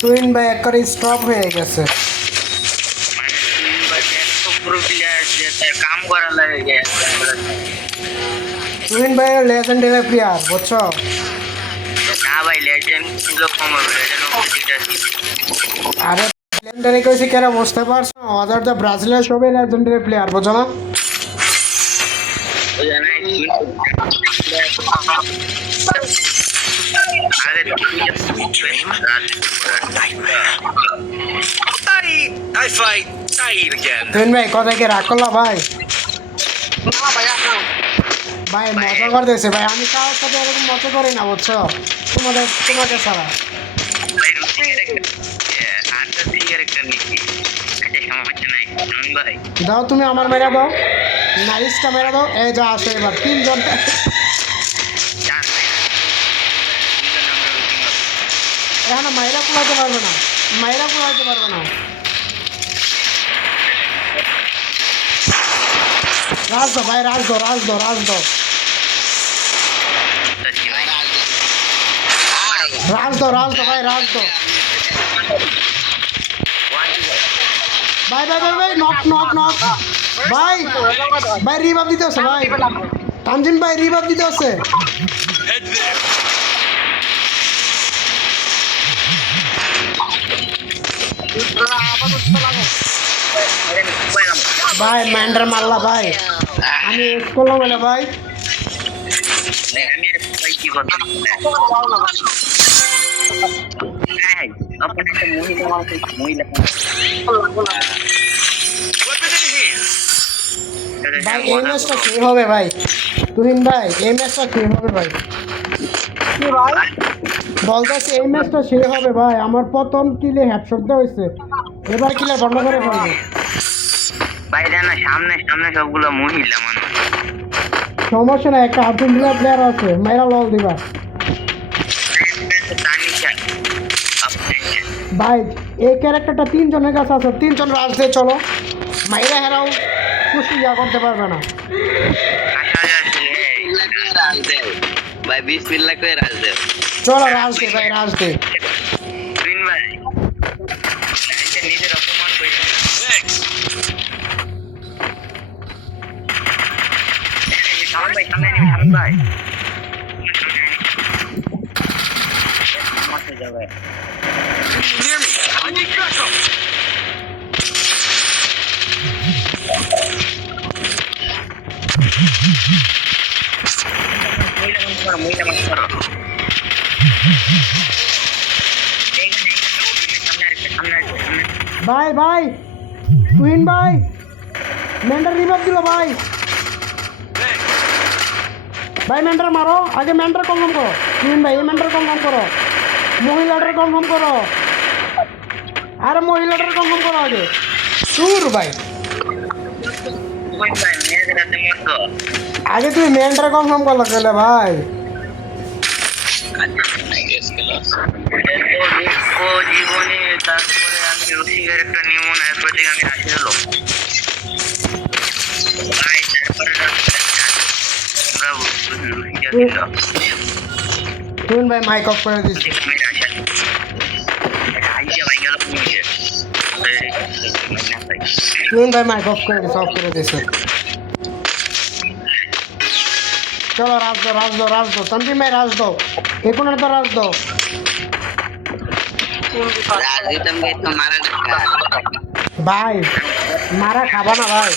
Twin ভাই একবারে stop হয়ে গেছে। কাম করা লাগে টুইন ভাই লেজেন্ডারি প্লেয়ার বুঝছো? না ভাই লেজেন্ড ছিল কম আরে লেজেন্ডারি কইছি কেন বুঝতে পারছো? আদার দ্য ব্রাজিলের সবাই লেজেন্ডারি প্লেয়ার বুঝো না? টুইন ভাই কথা কি রাগ করলা ভাই? ভাই মজা করতেছে ভাই, আমি কারোর সাথে এরকম মজা করি না বুঝছো, তোমাকে ছাড়া। দাও তুমি আমার মেরা দাও, নাইসটা মেরা দাও। এই যা আসে এবার তিনজন। এখানে মাইরা কুলাইতে পারবে না, মাইরা কুলাইতে পারবে না। রাজ দাও ভাই, রাজ দাও, রাজ দাও, রাজ দাও, রাজ দাও, রাজ দাও ভাই, রাজ দাও। ভাই ভাই ভাই ভাই নক নক নক ভাই, ভাই রিভাইভ দিতে হচ্ছে ভাই, তানজিম ভাই রিভাইভ দিতে হচ্ছে। ভাই ম্যান্ডার মারলা ভাই, আমি করলাম বলে ভাই। ভাই এই ম্যাচটা কে হবে ভাই? তুহিন ভাই এই ম্যাচটা কে হবে ভাই? বলতেছি এই ম্যাচটা সে হবে ভাই, আমার প্রথম কিলে হেডশট দেওয়া হয়েছে, এবার কিলে বন্ধ করে ফেলবো। ভাই জানা সামনে সামনে সবগুলো মহিলা মানুষ। সমস্যা না, একটা আর্জেন্টিনা প্লেয়ার আছে, মেরা লল দিবা ভাই। এই ক্যারেক্টারটা তিনজনের কাছে আছে, তিনজন রাজ দিয়ে চলো, মাইরা হেরাও খুশি যা করতে পারবে না ভাই 20 মিনিট করে রাজ দেব। চলো রাজ দে ভাই, রাজ দে। নিজের অপমান করে ভাই সামনে ভাই যাবে ভাই ভাই টুইন ভাই মেন্টার রিভাইভ দিল ভাই, ভাই মেন্টার মারো আগে, মেন্টার কনফার্ম করো। টুইন ভাই এই মেন্টার কনফার্ম করো, মহিলাটার কনফার্ম করো, আরে মহিলাটার কনফার্ম করো আগে। সুর ভাই আগে তুই মেন্টার কনফার্ম করলো কেলে ভাই? জীবনে তারপরে আমি রসিকের একটা নিয়মন এরপর থেকে আমি রাখি হলো ভাই তারপরে টুইন ভাই মাইক অফ করে দিচ্ছি। টুইন ভাই মাইক অফ করে দিচ্ছে, অফ করে দিচ্ছে। চলো রাজ দো, রাজ দো, রাজ দো, তন্ত্রী ভাই রাজ দো, এখন তো রাজ দো ভাই, মারা খাবা না ভাই,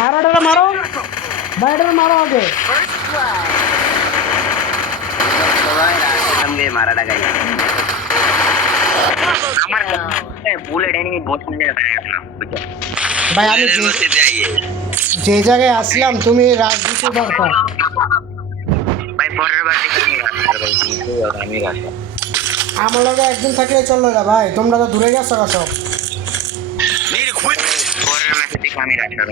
মারাটা মারো ভাই, এটা মারো আগে। ভাই আমি যে জায়গায় আসলাম তুমি রাজনীতি দরকার আমার লগে একদিন থাকলে চললো না ভাই, তোমরা তো দূরে গেছো সব। আমি রাখা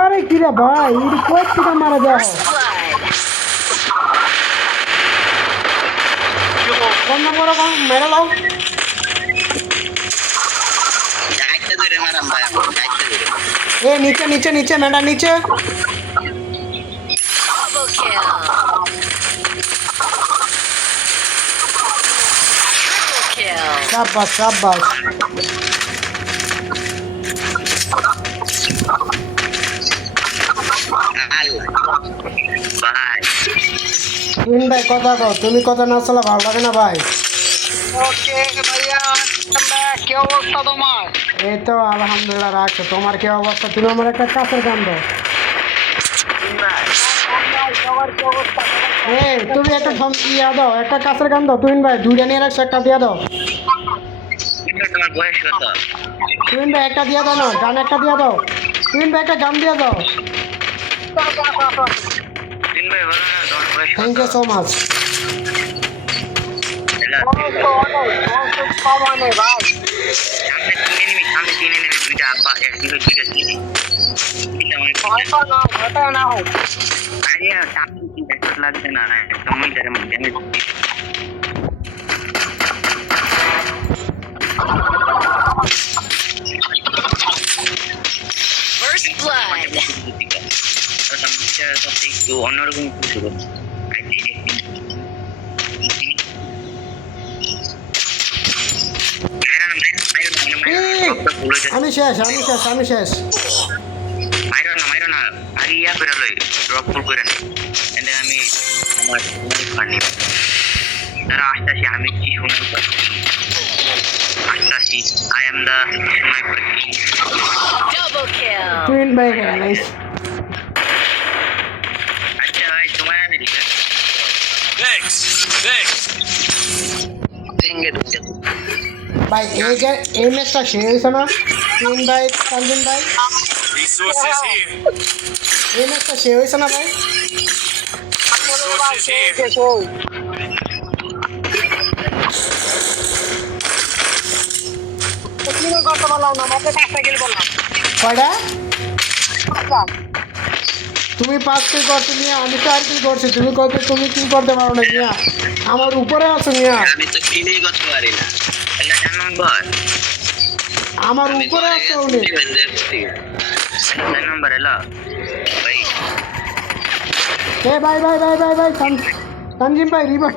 আরে কি রে ভাই ইডি কই থেকে মারা যাও কোন নম্বর কোন মেরে লাও ডাইরেক্ট ধরে মারাম ভাই আপনি ডাইরেক্ট ধরে এ নিচে নিচে নিচে মেডা নিচে Double kill. Triple kill. শাবাশ শাবাশ ভাই তুহিন ভাই কথা কও তুমি কথা না চলা ভালো লাগে না ভাই ওকে ভাইয়া কি অবস্থা তোমার? এই তো আলহামদুলিল্লাহ রাখছো তোমার কি অবস্থা তুমি আমার একটা কাছের গান দাও সবার কি অবস্থা? এই তুমি একটা ইয়া দাও একটা কাছের গান দাও তুহিন ভাই দুইটা নিয়ে রাখছো একটা দিয়ে দাও তোমার বয়স কত? তুহিন ভাই একটা দিয়ে দাও না গান একটা দিয়ে দাও তুহিন ভাই একটা গান দিয়ে দাও দিন ভাই বলো না তোমার বয়স থ্যাংক ইউ সো মাচ সামনে তিন এনিমি দুইটা আপা একদিকে দুইটা তিন আরে চাপি কি ব্যাকআপ লাগবে না একদম মিটারের মধ্যে আমি First blood. একটু অন্যরকম কিছু করছে আমি শেষ আমি শেষ আমি শেষ মাইরো না আগে ইয়া করে লই ড্রপ ফুল করে নে এন্ড আমি আমার পানি তারা আসতেছি আমি কি শুনতে পাচ্ছি আসতেছি I am the sniper Double kill. Tuhin ভাই নাইস আচ্ছা ভাই তোমার আমি লিখে Thanks. সিঙ্গে ঢুকে ভাই এই ম্যাচটা শেষ হয়েছে না তুহিন ভাই তানজিন ভাই Resources here. এই ম্যাচটা শেষ হয়েছে না ভাই Resources here. করতে পারলাম না মাত্র 5টা কিল করলাম। কয়টা তুমি 5 কিল করছো মিয়া আমি 4 কিল করছি তুমি কত তুমি কি করতে পারো না মিয়া আমার উপরে আছো মিয়া আমি তো কিলেই করতে পারি না এটা নম্বর আমার উপরে আছো উনি নম্বর এলো ভাই এ ভাই ভাই ভাই ভাই ভাই তানজিম ভাই রিভার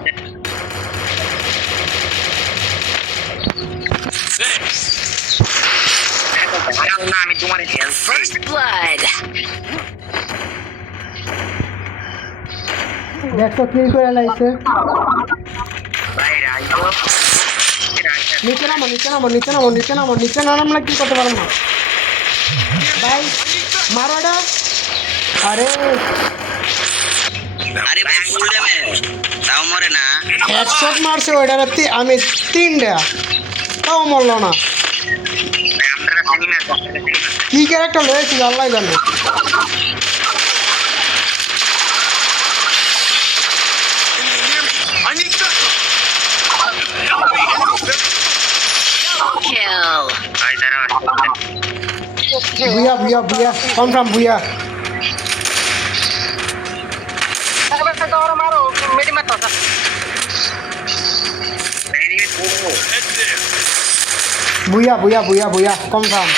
Thanks. না আমি তোমার হেল্প First blood. দেখো কিল করে লাইছে ভাই রাইজো নিচে নামো নিচে নামো নিচে নামো নিচে নামো নিচে না নামলে কি করতে পারো না ভাই মারো এটা আরে আরে ভাই ফুল ড্যামেজ তাও মরে না হেডশট মারছে ওইটাতে আমি 3টা তাও মরলো না আমরা চিনি না কি ক্যারেক্টার লয়েছিল আল্লাহ জানে Enemy near me. I need backup. Help me. Enemy. Kill. ভাই দাঁড়াও বুয়া বুয়া বুয়া কনফার্ম বুয়া মারো মেডি মারতো এনিমি পুরো Head there. বুয়া বুয়া বুয়া বুয়া কনফার্ম